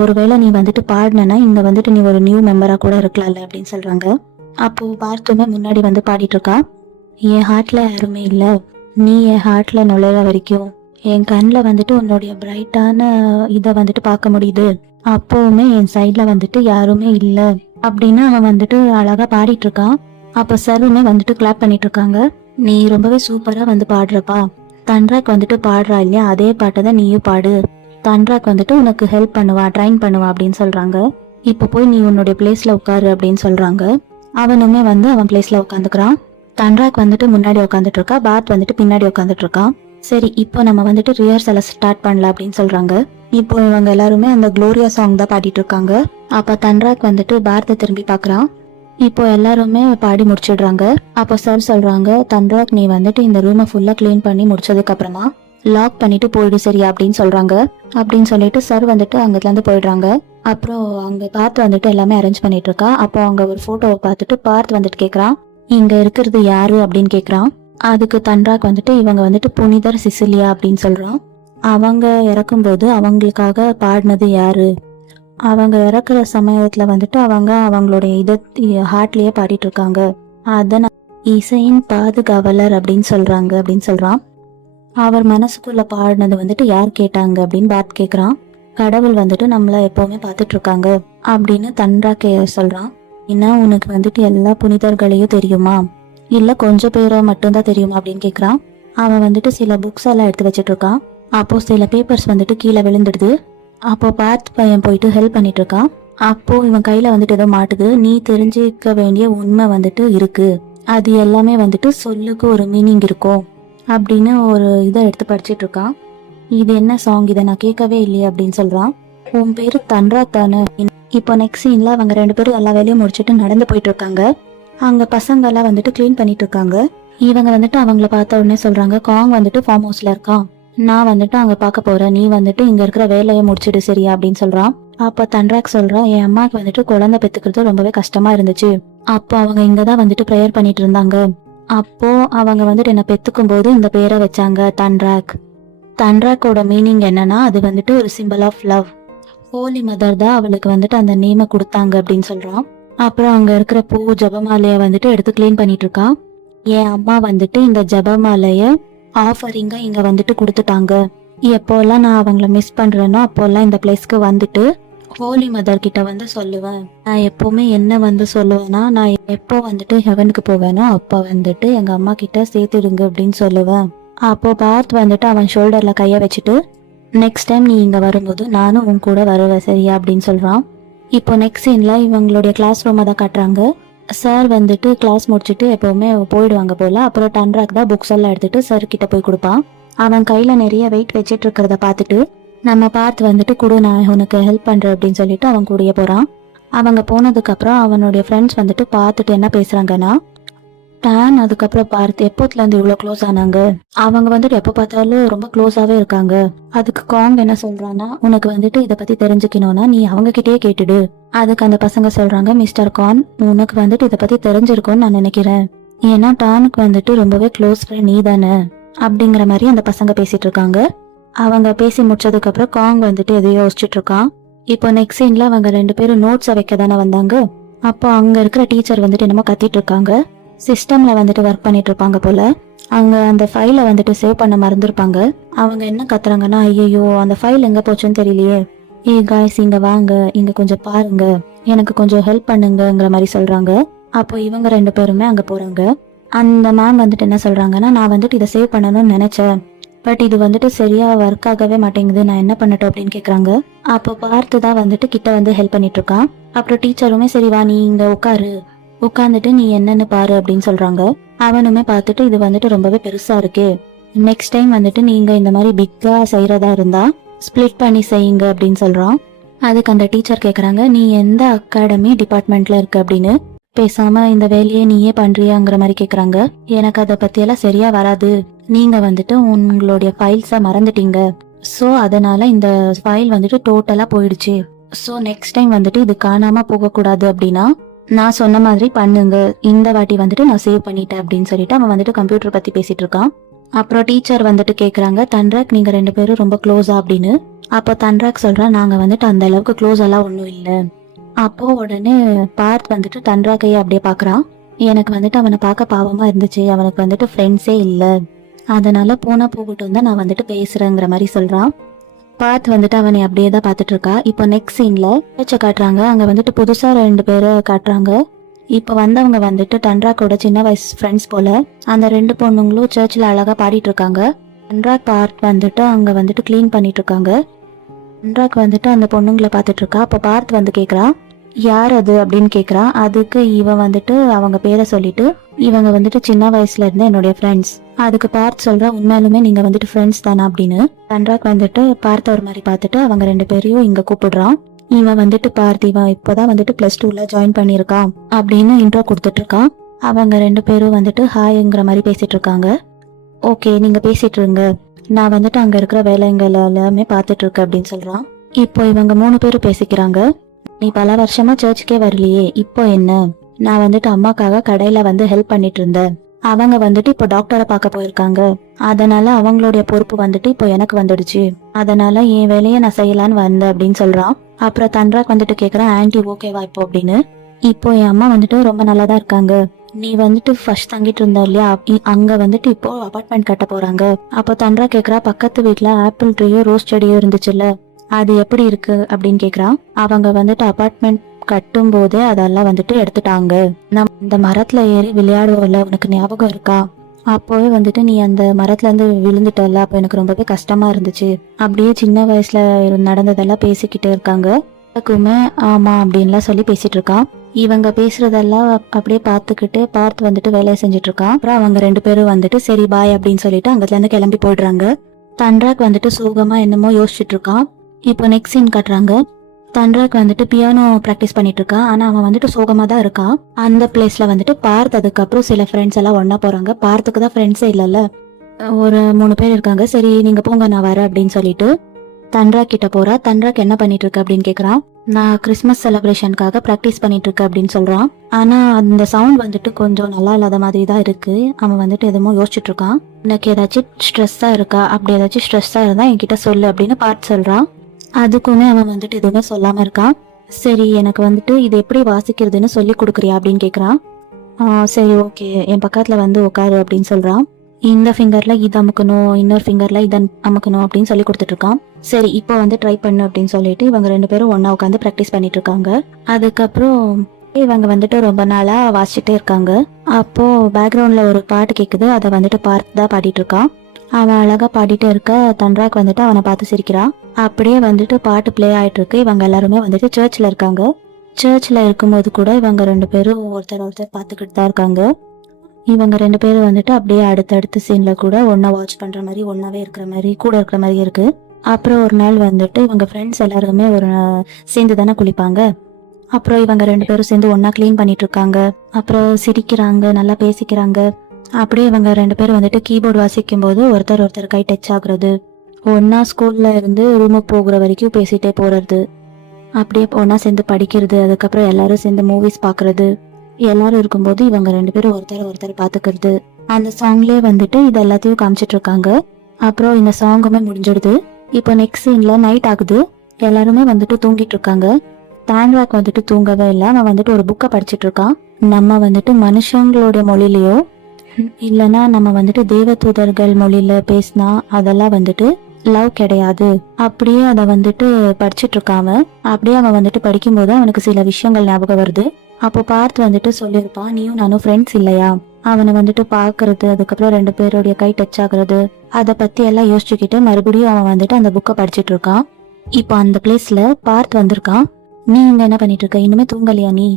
ஒருவேளை நீ வந்துட்டு பாடினா இங்க வந்துட்டு நீ ஒரு நியூ மெம்பரா கூட இருக்கலாம்ல அப்படின்னு சொல்றாங்க. அப்போ பார்த்துமே முன்னாடி பாடிட்டு இருக்கா. என் ஹார்ட்ல யாருமே இல்ல, நீ என் ஹார்ட்ல நுழைற வரைக்கும் என் கண்ணில் வந்துட்டு உன்னுடைய பிரைட்டான இதை வந்துட்டு பார்க்க முடியுது, அப்பவுமே என் சைட்ல வந்துட்டு யாருமே இல்ல அப்படின்னு அவன் வந்துட்டு அழகா பாடிட்டு இருக்கான். அப்ப சருமே வந்துட்டு கிளாப் பண்ணிட்டு இருக்காங்க. நீ ரொம்பவே சூப்பரா பாடுறப்பா, தன்ராக் வந்துட்டு பாடுறா இல்லையா, அதே பாட்டை தான் நீயும் பாடு, தன்ராக் வந்துட்டு உனக்கு ஹெல்ப் பண்ணுவா, ட்ரைன் பண்ணுவா அப்படின்னு சொல்றாங்க. இப்ப போய் நீ உன்னுடைய பிளேஸ்ல உட்காரு அப்படின்னு சொல்றாங்க. அவனுமே அவன் பிளேஸ்ல உட்காந்துக்கிறான். தன்ராக் வந்துட்டு முன்னாடி உட்காந்துட்டு இருக்கா, பார்த் வந்துட்டு பின்னாடி உட்காந்துட்டு இருக்கான். சரி இப்போ நம்ம வந்துட்டு ரிஹர்சலை ஸ்டார்ட் பண்ணலாம் அப்படின்னு சொல்றாங்க. இப்போ இவங்க எல்லாருமே அந்த குளோரியா சாங் தான் பாடிட்டு இருக்காங்க. அப்ப தன்ராக் வந்துட்டு பார்த்தை திரும்பி பாக்குறான். இப்போ எல்லாருமே பாடி முடிச்சிடுறாங்க. அப்போ சார் சொல்றாங்க, தன்ராக் நீ வந்துட்டு இந்த ரூமை ஃபுல்லா கிளீன் பண்ணி முடிச்சதுக்கு அப்புறமா லாக் பண்ணிட்டு போயிடு சரியா அப்படின்னு சொல்றாங்க. அப்படின்னு சொல்லிட்டு சார் வந்துட்டு அங்கத்துல இருந்து போயிடுறாங்க. அப்புறம் அங்க பார்த்து வந்துட்டு எல்லாமே அரேஞ்ச் பண்ணிட்டு இருக்கா. அப்போ அங்க ஒரு போட்டோவை பார்த்துட்டு பார்த்து வந்துட்டு கேக்குறான், இங்க இருக்கிறது யாரு அப்படின்னு கேக்குறான். அதுக்கு தன்ராக் வந்துட்டு இவங்க வந்துட்டு புனிதர் சிசிலியா அப்படின்னு சொல்றான். அவங்க இறக்கும்போது அவங்களுக்காக பாடினது யாரு, அவங்க இறக்குற சமயத்துல வந்துட்டு அவங்க அவங்களுடைய ஹார்ட்லயே பாடிட்டு இருக்காங்க, அத இசையின் பாதுகாவலர் அப்படின்னு சொல்றாங்க அப்படின்னு சொல்றான். அவர் மனசுக்குள்ள பாடினது வந்துட்டு யார் கேட்டாங்க அப்படின்னு பாத் கேக்குறான். கடவுள் வந்துட்டு நம்மள எப்பவுமே பார்த்துட்டு இருக்காங்க அப்படின்னு தன்ராக் சொல்றான். என்ன உனக்கு வந்துட்டு எல்லா புனிதர்களையும் தெரியுமா, இல்ல கொஞ்சம் பேரை மட்டும்தான் தெரியுமா அப்படின்னு கேக்குறான். அவன் வந்துட்டு சில புக்ஸ் எல்லாம் எடுத்து வச்சிட்டு இருக்கான். அப்போ சில பேப்பர்ஸ் வந்துட்டு கீழே விழுந்துடுது. அப்போ பார்த்து பையன் போயிட்டு ஹெல்ப் பண்ணிட்டு இருக்கான். அப்போ இவன் கையில வந்துட்டு ஏதோ மாட்டுது. நீ தெரிஞ்சுக்க வேண்டிய உண்மை வந்துட்டு இருக்கு, அது எல்லாமே வந்துட்டு சொல்லுக்கு ஒரு மீனிங் இருக்கும் அப்படின்னு ஒரு இதை எடுத்து படிச்சிட்டு இருக்கான். இது என்ன சாங், இதை நான் கேட்கவே இல்லையே அப்படின்னு சொல்றான். உன் பேரு தன்ராக் தானே. இப்போ நெக்ஸ்ட் சீன்ல அவங்க 2 பேரும் எல்லா வேலையும் முடிச்சுட்டு நடந்து போயிட்டு இருக்காங்க. அங்க பசங்க எல்லாம் வந்துட்டு கிளீன் பண்ணிட்டு இருக்காங்க. இவங்க வந்துட்டு அவங்கள பார்த்த உடனே சொல்றாங்க, காங் வந்துட்டு ஃபார்ம் ஹவுஸ்ல இருக்கான், நான் வந்துட்டு அங்க பார்க்க போறேன், நீ வந்துட்டு இங்க இருக்கிற வேலையை முடிச்சிடு சரியா அப்படின்னு சொல்றான். அப்ப தன்ராக் சொல்றான், என் அம்மாக்கு வந்துட்டு குழந்தை பெத்துக்கிறது ரொம்பவே கஷ்டமா இருந்துச்சு. அப்போ அவங்க இங்கதான் வந்துட்டு ப்ரேயர் பண்ணிட்டு இருந்தாங்க. அப்போ அவங்க வந்துட்டு என்ன பெத்துக்கும் போது இந்த பேரை வச்சாங்க தன்ராக். தன்ராக்கோட மீனிங் என்னன்னா அது வந்துட்டு ஒரு symbol of love. Holy mother தான் அவளுக்கு வந்துட்டு அந்த நேமை கொடுத்தாங்க அப்படின்னு சொல்றான். அப்புறம் அங்க இருக்கிற பூ ஜபமாலைய வந்துட்டு எடுத்து கிளீன் பண்ணிட்டு இருக்கான். என் அம்மா வந்துட்டு இந்த ஜபமாலைய ஆஃபரிங்கா இங்க வந்துட்டு கொடுத்துட்டாங்க. எப்போல்லாம் நான் அவங்கள மிஸ் பண்றேனோ அப்போல்லாம் இந்த பிளேஸ்க்கு வந்துட்டு ஹோலி மதர் கிட்ட வந்து சொல்லுவேன். நான் எப்பவுமே என்ன வந்து சொல்லுவேன்னா, நான் எப்போ வந்துட்டு ஹெவனுக்கு போவேனோ அப்ப வந்துட்டு எங்க அம்மா கிட்ட சேர்த்துடுங்க அப்படின்னு சொல்லுவேன். அப்போ பார்த்து வந்துட்டு அவன் ஷோல்டர்ல கைய வச்சுட்டு, நெக்ஸ்ட் டைம் நீ இங்க வரும்போது நானும் உன் கூட வருவேன் சரியா அப்படின்னு சொல்றான். இப்போ நெக்ஸ்ட் சீன்ல இவங்களுடைய கிளாஸ் ரூமை தான் காட்டுறாங்க. சார் வந்துட்டு கிளாஸ் முடிச்சுட்டு எப்பவுமே போயிடுவாங்க போல. அப்புறம் தன்ராக் தான் புக்ஸ் எல்லாம் எடுத்துட்டு சார் கிட்ட போய் கொடுப்பான். அவன் கையில நிறைய வெயிட் வச்சிட்டு இருக்கிறத பார்த்துட்டு நம்ம பார்த்து வந்துட்டு கொடு, நான் உனக்கு ஹெல்ப் பண்றேன் அப்படின்னு சொல்லிட்டு அவன் கூடயே போறான். அவங்க போனதுக்கு அப்புறம் அவனுடைய ஃப்ரெண்ட்ஸ் வந்துட்டு பார்த்துட்டு என்ன பேசுறாங்கன்னா, டான் அதுக்கப்புறம் பார்த்து எப்போத்துல இருந்து இவ்வளவு க்ளோஸ் ஆனாங்க, அவங்க வந்துட்டு எப்ப பார்த்தாலும் ரொம்ப க்ளோஸாவே இருக்காங்க. அதுக்கு காங் என்ன சொல்றான்னா, உனக்கு வந்துட்டு இதை பத்தி தெரிஞ்சுக்கணும்னா நீ அவங்க கிட்டயே கேட்டுடு. அதுக்கு அந்த பசங்க சொல்றாங்க, மிஸ்டர் கான் உனக்கு வந்துட்டு இதை பத்தி தெரிஞ்சிருக்கும்னு நான் நினைக்கிறேன், ஏன்னா டானுக்கு வந்துட்டு ரொம்பவே க்ளோஸ் ஃப்ரெண்ட் நீ தானே அப்படிங்கிற மாதிரி அந்த பசங்க பேசிட்டு இருக்காங்க. அவங்க பேசி முடிச்சதுக்கு அப்புறம் காங் வந்துட்டு எதையோ யோசிச்சுட்டு இருக்கான். இப்போ நெக்ஸ்ட் சீன்ல அவங்க 2 பேரும் நோட்ஸை வைக்க தானே வந்தாங்க. அப்போ அங்க இருக்கிற டீச்சர் வந்துட்டு என்னமோ கத்திட்டு இருக்காங்க. சிஸ்டம்ல வந்துட்டு ஒர்க் பண்ணிட்டு இருப்பாங்க போல. அங்க அந்த ஃபைலை வந்துட்டு சேவ் பண்ண மறந்துருப்பாங்க. அவங்க என்ன கத்துறாங்கன்னா, ஐயோ அந்த ஃபைல் எங்க போச்சுன்னு தெரியலையே, காய்ஸ் இங்க வாங்க, இங்க கொஞ்சம் பாருங்க, எனக்கு கொஞ்சம் ஹெல்ப் பண்ணுங்கிற மாதிரி சொல்றாங்க. அப்போ இவங்க 2 பேருமே அங்க போறாங்க. அந்த மேம் வந்துட்டு என்ன சொல்றாங்கன்னா, நான் வந்துட்டு இதை சேவ் பண்ணணும்னு நினைச்சேன், பட் இது வந்துட்டு சரியா ஒர்க் ஆகவே மாட்டேங்குது, நான் என்ன பண்ணட்டும் அப்படின்னு கேக்குறாங்க. அப்போ பார்த்து தான் வந்துட்டு கிட்ட வந்து ஹெல்ப் பண்ணிட்டு இருக்கான். அப்புறம் டீச்சருமே சரி வா நீ இங்க உட்காந்துட்டு நீ என்னன்னு பாரு அப்படின்னு சொல்றாங்க. அவனுமே பார்த்துட்டு இது வந்துட்டு ரொம்பவே பெருசா இருக்கு, நெக்ஸ்ட் டைம் வந்துட்டு நீங்க இந்த மாதிரி பிக்கா செய்யறதா இருந்தா ஸ்பிளிட் பண்ணி செய்யுங்க அப்படின்னு சொல்றான். அதுக்கு அந்த டீச்சர் கேக்குறாங்க, நீ எந்த அகாடமி டிபார்ட்மெண்ட்ல இருக்கு அப்படின்னு, பேசாம இந்த வேலையை நீயே பண்றியாங்கிற மாதிரி கேக்குறாங்க. எனக்கு அதை பத்தி எல்லாம் சரியா வராது, நீங்க வந்துட்டு உங்களுடைய ஃபைல்ஸ மறந்துட்டீங்க, சோ அதனால இந்த ஃபைல் வந்துட்டு டோட்டலா போயிடுச்சு, சோ நெக்ஸ்ட் டைம் வந்துட்டு இது காணாம போக கூடாது அப்படின்னா நான் சொன்ன மாதிரி பண்ணுங்க, இந்த வாட்டி வந்துட்டு நான் சேவ் பண்ணிட்டேன் அப்படின்னு சொல்லிட்டு அவன் வந்துட்டு கம்ப்யூட்டர் பத்தி பேசிட்டு இருக்கான். அப்புறம் டீச்சர் வந்துட்டு கேக்குறாங்க, தன்ராக் நீங்க 2 பேரும் ரொம்ப க்ளோஸா அப்படின்னு. அப்போ தன்ராக் சொல்றான், நாங்க வந்துட்டு அந்த அளவுக்கு க்ளோஸ் எல்லாம் ஒண்ணும் இல்ல. அப்போ உடனே பார்த் வந்துட்டு தன்ராக்கையே அப்படியே பாக்குறான். எனக்கு வந்துட்டு அவனை பார்க்க பாவமா இருந்துச்சு, அவனுக்கு வந்துட்டு ஃப்ரெண்ட்ஸே இல்ல, அதனால போனா போகட்டும் தான் நான் வந்துட்டு பேசுறேங்கிற மாதிரி சொல்றான். பார்த்து வந்துட்டு அவனை அப்படியே தான் பாத்துட்டு இருக்கா. இப்போ நெக்ஸ்ட் சீன்ல சர்ச்சை காட்டுறாங்க. அங்க வந்துட்டு புதுசா 2 பேரை காட்டுறாங்க. இப்ப வந்தவங்க வந்துட்டு தன்ராக்கோட சின்ன வயசு ஃப்ரெண்ட்ஸ் போல. அந்த 2 பொண்ணுங்களும் சர்ச்சில் அழகா பாடிட்டு இருக்காங்க. தன்ராக் பார்த் வந்துட்டு அங்க வந்துட்டு கிளீன் பண்ணிட்டு இருக்காங்க. தன்ராக் வந்துட்டு அந்த பொண்ணுங்களை பாத்துட்டு இருக்கா. அப்ப பார்த் வந்து கேக்குறா, யார் அது அப்படின்னு கேக்குறா. அதுக்கு இவன் வந்துட்டு அவங்க பேரை சொல்லிட்டு, இவங்க வந்துட்டு சின்ன வயசுல இருந்து என்னுடைய ஃப்ரெண்ட்ஸ். அதுக்கு பார்த்து சொல்றா, உண்மையாலுமே நீங்க வந்துட்டு ஃப்ரெண்ட்ஸ் தானா அப்படின்னு. தன்ராக் வந்துட்டு பார்த்த ஒரு மாதிரி பார்த்துட்டு அவங்க 2 பேரையும் இங்க கூப்பிடுறான். இவன் வந்துட்டு பார்த்திவா இப்பதான் வந்துட்டு +2ல ஜாயின் பண்ணிருக்கான் அப்படின்னு இன்ட்ரோ கொடுத்துட்டு இருக்கான். அவங்க 2 பேரும் வந்துட்டு ஹாய்ங்கிற மாதிரி பேசிட்டு இருக்காங்க. ஓகே நீங்க பேசிட்டு இருங்க, நான் வந்துட்டு அங்க இருக்கிற வேலைங்கள் எல்லாமே பாத்துட்டு இருக்கேன் அப்படின்னு சொல்றான். இப்போ இவங்க 3 பேரும் பேசிக்கிறாங்க. நீ பல வருஷமா சர்ச்சுக்கே வரலையே, இப்போ என்ன? நான் வந்துட்டு அம்மாக்காக கடையில வந்து ஹெல்ப் பண்ணிட்டு இருந்தேன். அவங்க வந்துட்டு இப்போ டாக்டரை பார்க்க போயிருக்காங்க. அதனால அவங்களுடைய பொறுப்பு வந்துட்டு இப்போ எனக்கு வந்துடுச்சு. அதனால என் வேலையை நான் செய்யலான்னு வந்தேன் அப்படின்னு சொல்றான். அப்புறம் தன்ராக் வந்துட்டு கேக்குறான், ஆன்டி ஓகேவா இப்போ அப்படின்னு. இப்போ என் அம்மா வந்துட்டு ரொம்ப நல்லா தான் இருக்காங்க. நீ வந்துட்டு ஃபர்ஸ்ட் தங்கிட்டு இருந்த இல்லையா, அங்க வந்துட்டு இப்போ அபார்ட்மெண்ட் கட்ட போறாங்க. அப்போ தன்ரா கேக்குறா, பக்கத்து வீட்டுல ஆப்பிள் ட்ரீயும் ரோஸ் செடியும் இருந்துச்சுல்ல, அது எப்படி இருக்கு அப்படின்னு கேக்குறா. அவங்க வந்துட்டு அபார்ட்மெண்ட் கட்டும் போதே அதெல்லாம் வந்துட்டு எடுத்துட்டாங்க. நம்ம இந்த மரத்துல ஏறி விளையாடுவோம்ல, உனக்கு ஞாபகம் இருக்கா? அப்போவே வந்துட்டு நீ அந்த மரத்துல இருந்து விழுந்துட்டல, அப்போ எனக்கு ரொம்பவே கஷ்டமா இருந்துச்சு. அப்படியே சின்ன வயசுல நடந்ததெல்லாம் பேசிக்கிட்டே இருக்காங்க. அதுக்குமே ஆமா அப்படின்லாம் சொல்லி பேசிட்டு இருக்கான். இவங்க பேசுறதெல்லாம் அப்படியே பார்த்துக்கிட்டு பார்த்து வந்துட்டு வேலையை செஞ்சுட்டு இருக்கான். அப்புறம் அவங்க 2 பேரும் வந்துட்டு சரி பாய் அப்படின்னு சொல்லிட்டு அங்கத்துல இருந்து கிளம்பி போயிடுறாங்க. தன்ராக் வந்துட்டு சோகமா என்னமோ யோசிச்சுட்டு இருக்கான். இப்போ நெக்ஸ்ட் சீன் காட்டுறாங்க. தன்ராக் வந்துட்டு பியானோ பிராக்டிஸ் பண்ணிட்டு இருக்கான். ஆனா அவன் வந்துட்டு சோகமா தான் இருக்கான். அந்த பிளேஸ்ல வந்துட்டு பார்த் அதுக்கப்புறம் சில ஃப்ரெண்ட்ஸ் எல்லாம் ஒன்னா போறாங்க. பார்த்துக்கு தான் ஃப்ரெண்ட்ஸே இல்லைல்ல, ஒரு 3 பேர் இருக்காங்க. சரி நீங்க போங்க நான் வரேன் அப்படின்னு சொல்லிட்டு தன்ராக் கிட்ட போறா. தன்ராக் என்ன பண்ணிட்டு இருக்க அப்படின்னு கேக்குறான். நான் கிறிஸ்மஸ் செலிப்ரேஷனுக்காக பிராக்டிஸ் பண்ணிட்டு இருக்கேன் அப்படின்னு சொல்றான். ஆனா அந்த சவுண்ட் வந்துட்டு கொஞ்சம் நல்லா இல்லாத மாதிரி தான் இருக்கு. அவன் வந்துட்டு எதுமோ யோசிச்சுட்டு இருக்கான். எனக்கு ஏதாச்சும் ஸ்ட்ரெஸ்ஸா இருக்கா, அப்படி ஏதாச்சும் ஸ்ட்ரெஸ்ஸா இருந்தா என்கிட்ட சொல்லு அப்படின்னு பார்த்து சொல்றான். அதுக்குமே அவன் வந்துட்டு எதுவுமே சொல்லாம இருக்கான். சரி எனக்கு வந்துட்டு இது எப்படி வாசிக்கிறதுன்னு சொல்லி கொடுக்குறியா அப்படின்னு கேக்குறான். சரி ஓகே என் பக்கத்துல வந்து உட்காரு அப்படின்னு சொல்றான். இந்த ஃபிங்கர்ல இது அமுக்கணும், இன்னொரு ஃபிங்கர்ல இதை அமுக்கணும் அப்படின்னு சொல்லி கொடுத்துட்டு இருக்கான். சரி இப்போ வந்து ட்ரை பண்ணு அப்படின்னு சொல்லிட்டு இவங்க 2 பேரும் ஒன்னா உட்காந்து பிராக்டிஸ் பண்ணிட்டு இருக்காங்க. அதுக்கப்புறம் இவங்க வந்துட்டு ரொம்ப நாளா வாசிச்சுட்டே இருக்காங்க. அப்போ பேக்ரவுண்ட்ல ஒரு பாட்டு கேக்குது. அதை வந்துட்டு பார்த்து தான் பாடிட்டு இருக்கான். அவன் அழகா பாடிட்டே இருக்க தன்ராக் வந்துட்டு அவனை பார்த்து சிரிக்கிறான். அப்படியே வந்துட்டு பாட்டு பிளே ஆயிட்டு இருக்கு. இவங்க எல்லாருமே வந்துட்டு சர்ச்ல இருக்காங்க. சர்ச்ல இருக்கும்போது கூட இவங்க 2 பேரும் ஒருத்தர் பார்த்துக்கிட்டு தான் இருக்காங்க. இவங்க 2 பேரும் வந்துட்டு அப்படியே அடுத்தடுத்த சீன்ல கூட ஒன்னா வாட்ச் பண்ற மாதிரி, ஒன்னாவே இருக்கிற மாதிரி, கூட இருக்கிற மாதிரி இருக்கு. அப்புறம் ஒரு நாள் வந்துட்டு இவங்க ஃப்ரெண்ட்ஸ் எல்லாருமே சேர்ந்து தானே குளிப்பாங்க. அப்புறம் இவங்க 2 பேரும் சேர்ந்து ஒன்னா கிளீன் பண்ணிட்டு இருக்காங்க. அப்புறம் சிரிக்கிறாங்க, நல்லா பேசிக்கிறாங்க. அப்படியே இவங்க 2 பேரும் வந்துட்டு கீபோர்டு வாசிக்கும் போது ஒருத்தர் கை டச் ஆகுறது, ஒன்னா ஸ்கூல்ல இருந்து ரூமுக்கு போகிற வரைக்கும் பேசிட்டே போறது, அப்படியே ஒன்னா சேர்ந்து படிக்கிறது, அதுக்கப்புறம் எல்லாரும் சேர்ந்து மூவிஸ் பாக்குறது, எல்லாரும் இருக்கும்போது இவங்க 2 பேரும் ஒருத்தர் பாத்துக்கிறது. அந்த சாங்லயே வந்துட்டு இது எல்லாத்தையும் காமிச்சிட்டு இருக்காங்க. அப்புறம் இந்த சாங்குமே முடிஞ்சிடுது. இப்போ நெக்ஸ்ட் சீன்ல நைட் ஆகுது. எல்லாருமே வந்துட்டு தூங்கிட்டு இருக்காங்க. தன்ராக் வந்துட்டு தூங்கவே இல்லை. அவன் வந்துட்டு ஒரு புக்கை படிச்சிட்டு இருக்கான். நம்ம வந்துட்டு மனுஷங்களோட மொழியிலயோ இல்லைன்னா நம்ம வந்துட்டு தேவதூதர்கள் மொழியில பேசினா அதெல்லாம் வந்துட்டு லவ் கிடையாது. அப்படியே அதை வந்துட்டு படிச்சிட்டு இருக்காம அப்படியே அவன் வந்துட்டு படிக்கும்போது அவனுக்கு சில விஷயங்கள் ஞாபகம் வருது. அப்போ பார்த்து வந்துட்டு சொல்லியிருப்பான், நீயும் நானும் ஃப்ரெண்ட்ஸ் இல்லையா? அவனை வந்துட்டு பாக்குறது, அதுக்கப்புறம் 2 பேருடைய கை டச் ஆகுறது, அதை பத்தி எல்லாம் யோசிச்சுக்கிட்டு மறுபடியும் அவன் வந்துட்டு அந்த புக்கை படிச்சிட்டு இருக்கான். இப்போ அந்த பிளேஸ்ல பார்த்து வந்திருக்கான். நீ இங்க என்ன பண்ணிட்டு இருக்க? இன்னுமே தூங்கலையா நீ?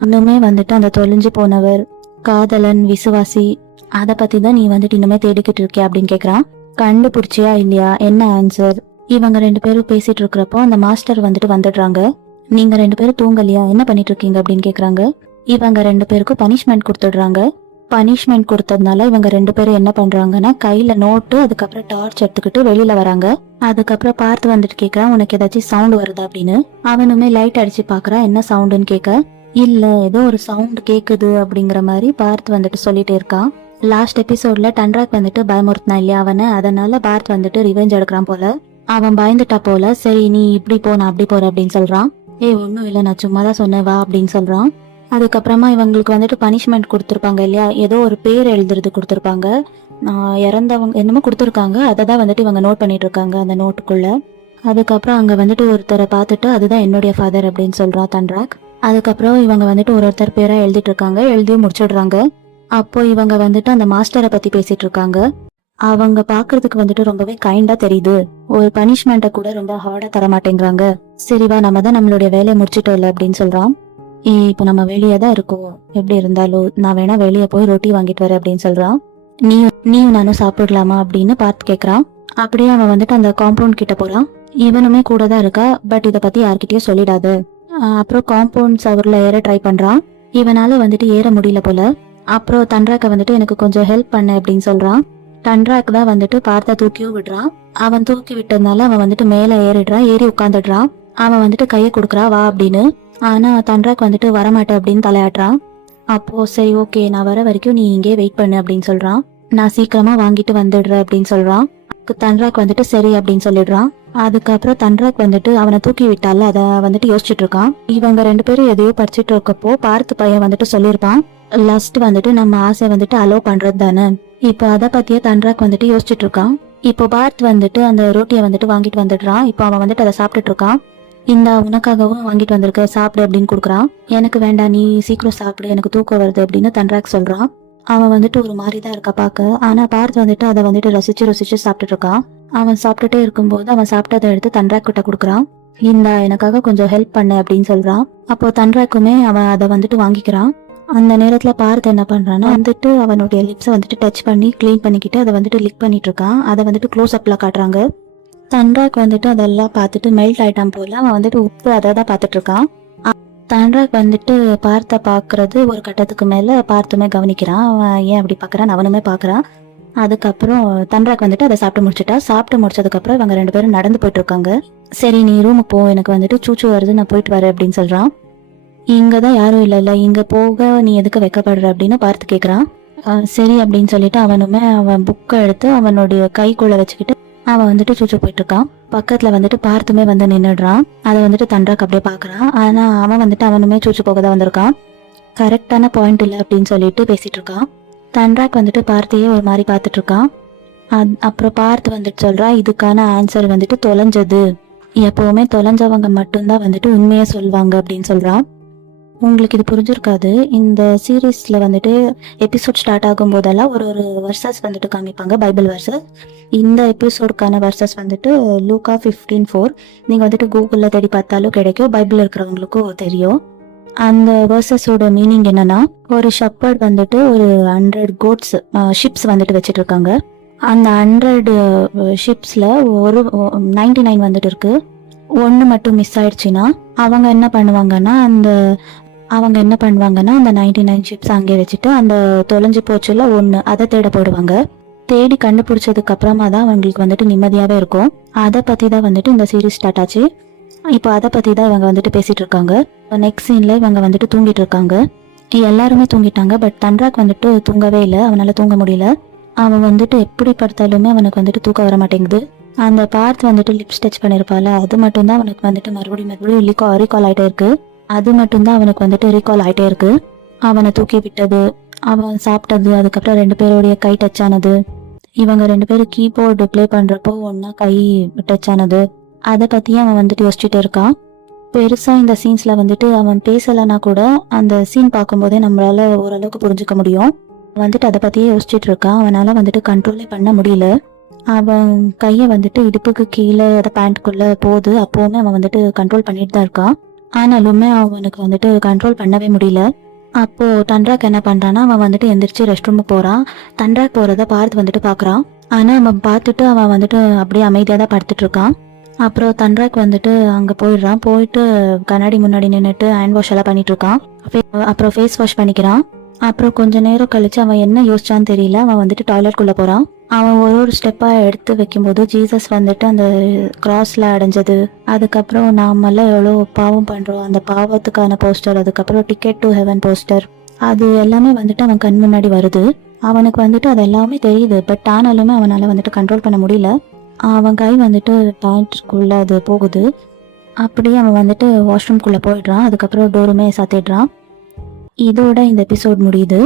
இன்னுமே வந்துட்டு அந்த தொலைஞ்சு போனவர், காதலன், விசுவாசி, அதை பத்தி தான் நீ வந்துட்டு இன்னுமே தேடிக்கிட்டு இருக்கியா அப்படின்னு கேக்குறான். கண்டுபிடிச்சியா இல்லையா, என்ன ஆன்சர்? இவங்க 2 பேரும் பேசிட்டு இருக்கிறப்போ அந்த மாஸ்டர் வந்துட்டு வந்துடுறாங்க. நீங்க 2 பேரும் தூங்கலையா, என்ன பண்ணிட்டு இருக்கீங்க அப்படின்னு கேக்குறாங்க. இவங்க 2 பேருக்கும் பனிஷ்மெண்ட் கொடுத்துடுறாங்க. பனிஷ்மெண்ட் கொடுத்ததுனால இவங்க 2 பேரும் என்ன பண்றாங்கன்னா கையில நோட்டு, அதுக்கப்புறம் டார்ச் எடுத்துக்கிட்டு வெளியில வராங்க. அதுக்கப்புறம் பார்த்து வந்துட்டு கேக்குறான், உனக்கு ஏதாச்சும் சவுண்ட் வருதா அப்படின்னு. அவனுமே லைட் அடிச்சு பாக்குறான், என்ன சவுண்டுன்னு கேட்க, இல்ல ஏதோ ஒரு சவுண்ட் கேக்குது அப்படிங்கிற மாதிரி பார்த்து வந்துட்டு சொல்லிட்டே இருக்கான். லாஸ்ட் எபிசோட்ல தன்ராக் வந்துட்டு பயமுறுத்தினா இல்லையா அவனை, அதனால பார்த்து வந்துட்டு ரிவெஞ்ச் எடுக்கிறான் போல. அவன் பயந்துட்டா போல. சரி நீ இப்படி போ, நான் அப்படி போறேன் அப்படின்னு சொல்றான். ஒன்னும் இல்ல, நான் சும்மா தான் சொன்னேன் வா அப்படின்னு சொல்றான். அதுக்கப்புறமா இவங்களுக்கு வந்துட்டு பனிஷ்மெண்ட் கொடுத்துருப்பாங்க இல்லையா, ஏதோ ஒரு பேர் எழுதுறது கொடுத்துருப்பாங்க, இறந்தவங்க என்னமோ கொடுத்துருக்காங்க. அதை தான் வந்துட்டு இவங்க நோட் பண்ணிட்டு இருக்காங்க அந்த நோட்டுக்குள்ள. அதுக்கப்புறம் அங்க வந்துட்டு ஒருத்தரை பார்த்துட்டு அதுதான் என்னுடைய ஃபாதர் அப்படின்னு சொல்றான் தன்ராக். அதுக்கப்புறம் இவங்க வந்துட்டு ஒருத்தர் பேரா எழுதிட்டு இருக்காங்க, எழுதி முடிச்சிடுறாங்க. அப்போ இவங்க வந்துட்டு அந்த மாஸ்டரை பத்தி பேசிட்டு இருக்காங்க. அவங்க பாக்குறதுக்கு வந்துட்டு ரொம்பவே கைண்டா தெரியுது. ஒரு பனிஷ்மெண்ட்டை கூட ரொம்ப ஹார்டா தர மாட்டேங்கிறாங்க. சரிவா, நம்ம தான் நம்மளுடைய வேலையை முடிச்சிட்டோம் இல்ல அப்படின்னு சொல்றான். இப்ப நம்ம வெளியே தான் இருக்கோம், எப்படி இருந்தாலும் நான் வேணா வெளியே போய் ரொட்டி வாங்கிட்டு வரேன் அப்படின்னு சொல்றான். நீயும் நானும் சாப்பிடலாமா அப்படின்னு பார்த்து கேக்குறான். அப்படியே அவன் வந்துட்டு அந்த காம்பவுண்ட் கிட்ட போறான். இவனுமே கூட தான் இருக்கா. பட் இதை பத்தி யார்கிட்டயும் சொல்லிடாது. அப்புறம் காம்பவுண்ட் சவர்ல ஏற ட்ரை பண்றான். இவனால வந்துட்டு ஏற முடியல போல. அப்புறம் தன்ராக்க வந்துட்டு எனக்கு கொஞ்சம் ஹெல்ப் பண்ணு அப்படின்னு சொல்றான். தன்ராக் தான் வந்துட்டு பார்த்தா தூக்கியும் விடுறான். அவன் தூக்கி விட்டதுனால அவன் வந்துட்டு மேல ஏறிடுறான். ஏறி உட்காந்துடுறான். அவன் வந்துட்டு கையை கொடுக்குறா வா அப்படின்னு. ஆனா தன்ராக் வந்துட்டு வரமாட்டேன் அப்படின்னு தலையாட்டுறான். அப்போ சரி ஓகே நான் வர வரைக்கும் நீ இங்கே வெயிட் பண்ணு அப்படின்னு சொல்றான். நான் சீக்கிரமா வாங்கிட்டு வந்துடுறேன் அப்படின்னு சொல்றான். தன்ராக் வந்துட்டு சரி அப்படின்னு சொல்லிடுறான். அதுக்கப்புறம் தன்ராக் வந்துட்டு அவனை தூக்கி விட்டால அத வந்துட்டு யோசிச்சுட்டு இருக்கான். இவங்க 2 பேரும் எதையோ படிச்சுட்டு இருக்கப்போ பார்த்து பையன் வந்துட்டு சொல்லியிருப்பான், லஸ்ட் வந்துட்டு நம்ம ஆசை வந்துட்டு அலோ பண்றது தானே. இப்போ அதை பத்தியே தன்ராக் வந்துட்டு யோசிச்சுட்டு இருக்கான். இப்போ பார்த் வந்துட்டு அந்த ரோட்டியை வந்துட்டு வாங்கிட்டு வந்துடுறான். இப்போ அவன் வந்துட்டு அதை சாப்பிட்டுட்டு இருக்கான். இந்த உனக்காகவும் வாங்கிட்டு வந்திருக்க சாப்பிடு அப்படின்னு கொடுக்குறான். எனக்கு வேண்டாம் நீ சீக்கிரம் சாப்பிடு எனக்கு தூக்கம் வருது அப்படின்னு தன்ராக் சொல்றான். அவன் வந்துட்டு ஒரு மாதிரி தான் இருக்கா பார்க்க. ஆனா பார்த்து வந்துட்டு அதை வந்துட்டு ரசிச்சு சாப்பிட்டுட்டு இருக்கான். அவன் சாப்பிட்டுட்டே இருக்கும்போது அவன் சாப்பிட்டதை எடுத்து தன்ராக் கிட்ட கொடுக்குறான். இந்த எனக்காக கொஞ்சம் ஹெல்ப் பண்ணு அப்படின்னு சொல்றான். அப்போ தன்ராக்குமே அவன் அதை வந்துட்டு வாங்கிக்கிறான். அந்த நேரத்துல பார்த்து என்ன பண்றான்னா வந்துட்டு அவனுடைய லிப்ஸை வந்துட்டு டச் பண்ணி கிளீன் பண்ணிக்கிட்டு அதை வந்துட்டு லிக் பண்ணிட்டு இருக்கான். அதை வந்துட்டு க்ளோஸ் அப்ல காட்டுறாங்க. தன்ராக் வந்துட்டு அதெல்லாம் பார்த்துட்டு மெல்ட் ஆயிட்டான் போல. அவன் வந்துட்டு உப்பு அதை தான் பார்த்துட்டு இருக்கான். தன்ராக் வந்துட்டு பார்த்த பாக்குறது ஒரு கட்டத்துக்கு மேல பார்த்துமே கவனிக்கிறான். அவன் ஏன் அப்படி பாக்குறான் அவனுமே பாக்குறான். அதுக்கப்புறம் தன்ராக் வந்துட்டு அதை சாப்பிட்டு முடிச்சதுக்கு அப்புறம் இவங்க 2 பேரும் நடந்து போயிட்டு இருக்காங்க. சரி நீ ரூமுக்கு போ எனக்கு வந்துட்டு சூச்சு வருது நான் போயிட்டு வரேன் அப்படின்னு சொல்றான். இங்கதான் யாரும் இல்ல இங்க போக நீ எதுக்கு வெக்கப்படுற அப்படின்னு பார்த்து கேக்குறான். சரி அப்படின்னு சொல்லிட்டு அவனுமே அவன் புக்கை எடுத்து அவனுடைய கைக்குள்ள வச்சுக்கிட்டு அவன் வந்துட்டு சூச்சு போயிட்டு இருக்கான். பக்கத்துல வந்துட்டு பார்த்துமே வந்து நின்னுடுறான். அதை வந்துட்டு தன்ராக் அப்படியே பாக்குறான். ஆனா அவன் வந்துட்டு அவனுமே சூச்சு போக தான் வந்திருக்கான். கரெக்டான பாயிண்ட் இல்லை அப்படின்னு சொல்லிட்டு பேசிட்டு இருக்கான். தன்ராக் வந்துட்டு பார்த்தையே ஒரு மாதிரி பார்த்துட்டு இருக்கான். அப்புறம் பார்த்து வந்துட்டு சொல்றா இதுக்கான ஆன்சர் வந்துட்டு தொலைஞ்சது. எப்பவுமே தொலைஞ்சவங்க மட்டும்தான் வந்துட்டு உண்மையா சொல்லுவாங்க அப்படின்னு சொல்றான். உங்களுக்கு இது புரிஞ்சிருக்காது. இந்த சீரீஸ்ல வந்துட்டு எபிசோட் ஸ்டார்ட் ஆகும் போதெல்லாம் ஒரு வர்சஸ் வந்துட்டு காமிப்பாங்க, பைபிள் வர்சஸ். இந்த எபிசோடுக்கான வர்சஸ் வந்துட்டு லூக்கா 15:4. நீங்க வந்துட்டு கூகுள்ல தேடி பார்த்தாலும் கிடைக்கும், பைபிள் இருக்கிறவங்களுக்கும் தெரியும். அந்த வர்சஸோட மீனிங் என்னன்னா, ஒரு ஷப்பர்ட் வந்துட்டு ஒரு 100 கோட்ஸ் ஷிப்ஸ் வந்துட்டு வச்சுட்டு இருக்காங்க. அந்த 100 ஷிப்ஸ்ல ஒரு 99 வந்துட்டு இருக்கு. 1 மட்டும் மிஸ் ஆயிடுச்சுன்னா அவங்க என்ன பண்ணுவாங்கன்னா அந்த 99 ஷிப்ஸ் அங்கே வச்சுட்டு அந்த தொலைஞ்சு போச்சுல 1 அதை தேட போடுவாங்க. தேடி கண்டுபிடிச்சதுக்கு அப்புறமா தான் அவங்களுக்கு வந்துட்டு நிம்மதியாவே இருக்கும். அதை பத்தி தான் வந்துட்டு இந்த சீரீஸ் ஸ்டார்ட் ஆச்சு. இப்போ அதை பத்தி தான் இவங்க வந்துட்டு பேசிட்டு இருக்காங்க. நெக்ஸ்ட் சீன்ல இவங்க வந்துட்டு தூங்கிட்டு இருக்காங்க. எல்லாருமே தூங்கிட்டாங்க. பட் தன்ராக் வந்துட்டு தூங்கவே இல்லை. அவனால தூங்க முடியல. அவன் வந்துட்டு எப்படி படுத்தாலுமே அவனுக்கு வந்துட்டு தூக்கம் வர மாட்டேங்குது. அந்த பார்த்து வந்துட்டு லிப்ஸ் டச் பண்ணிருப்பால அது மட்டும் தான் அவனுக்கு வந்துட்டு மறுபடியும் ரீகால் ஆயிட்டே இருக்கு. அது மட்டும்தான் அவனுக்கு வந்துட்டு ரீகால் ஆயிட்டே இருக்கு. அவனை தூக்கி விட்டது, அவன் சாப்பிட்டது, அதுக்கப்புறம் 2 பேருடைய கை டச் ஆனது, இவங்க 2 பேரும் கீபோர்டு பிளே பண்றப்போ ஒன்னா கை டச் ஆனது, அதை பத்தியே அவன் வந்துட்டு யோசிச்சுட்டு இருக்கான். பெருசா இந்த சீன்ஸ்ல வந்துட்டு அவன் பேசலன்னா கூட அந்த சீன் பார்க்கும்போதே நம்மளால ஓரளவுக்கு புரிஞ்சுக்க முடியும். வந்துட்டு அதை பத்தியே யோசிச்சுட்டு இருக்கான். அவனால வந்துட்டு கண்ட்ரோலே பண்ண முடியல. அவன் கையை வந்துட்டு இடுப்புக்கு கீழே அதை பேண்ட்டுக்குள்ள போகுது. அப்போவுமே அவன் வந்துட்டு கண்ட்ரோல் பண்ணிட்டு தான் இருக்கான். ஆனாலுமே அவனுக்கு வந்துட்டு கண்ட்ரோல் பண்ணவே முடியல. அப்போ தன்ராக் என்ன பண்றான்னா அவன் வந்துட்டு எந்திரிச்சு ரெஸ்ட் ரூமுக்கு போறான். தன்ராக் போறத பார்த்து வந்துட்டு பாக்குறான். ஆனா அவன் பார்த்துட்டு அவன் வந்துட்டு அப்படியே அமைதியா தான் படுத்துட்டு இருக்கான். அப்புறம் தன்ராக் வந்துட்டு அங்க போயிடுறான். போயிட்டு கண்ணாடி முன்னாடி நின்றுட்டு ஹேண்ட் வாஷ் எல்லாம் பண்ணிட்டு இருக்கான். அப்புறம் ஃபேஸ் வாஷ் பண்ணிக்கிறான். அப்புறம் கொஞ்ச நேரம் கழிச்சு அவன் என்ன யோசிச்சான்னு தெரியல, அவன் வந்துட்டு டாய்லெட்குள்ள போறான். அவன் ஒரு ஸ்டெப்பா எடுத்து வைக்கும்போது ஜீசஸ் வந்துட்டு அந்த கிராஸ்ல அடைஞ்சது, அதுக்கப்புறம் நாமெல்லாம் எவ்வளோ பாவம் பண்றோம் அந்த பாவத்துக்கான போஸ்டர், அதுக்கப்புறம் டிக்கெட் டு ஹெவன் போஸ்டர், அது எல்லாமே வந்துட்டு அவன் கண் முன்னாடி வருது. அவனுக்கு வந்துட்டு அது எல்லாமே தெரியுது. பட் ஆனாலுமே அவனால வந்துட்டு கண்ட்ரோல் பண்ண முடியல. அவன் கை வந்துட்டு பேண்ட்குள்ள அது போகுது. அப்படியே அவன் வந்துட்டு வாஷ்ரூம்குள்ள போயிடுறான். அதுக்கப்புறம் டோருமே சாத்திடுறான். இதோட இந்த எபிசோட் முடியுது.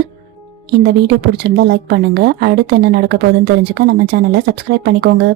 இந்த வீடியோ பிடிச்சிருந்தா லைக் பண்ணுங்க. அடுத்து என்ன நடக்க போகுதுன்னு தெரிஞ்சுக்க நம்ம சேனலை சப்ஸ்கிரைப் பண்ணிக்கோங்க.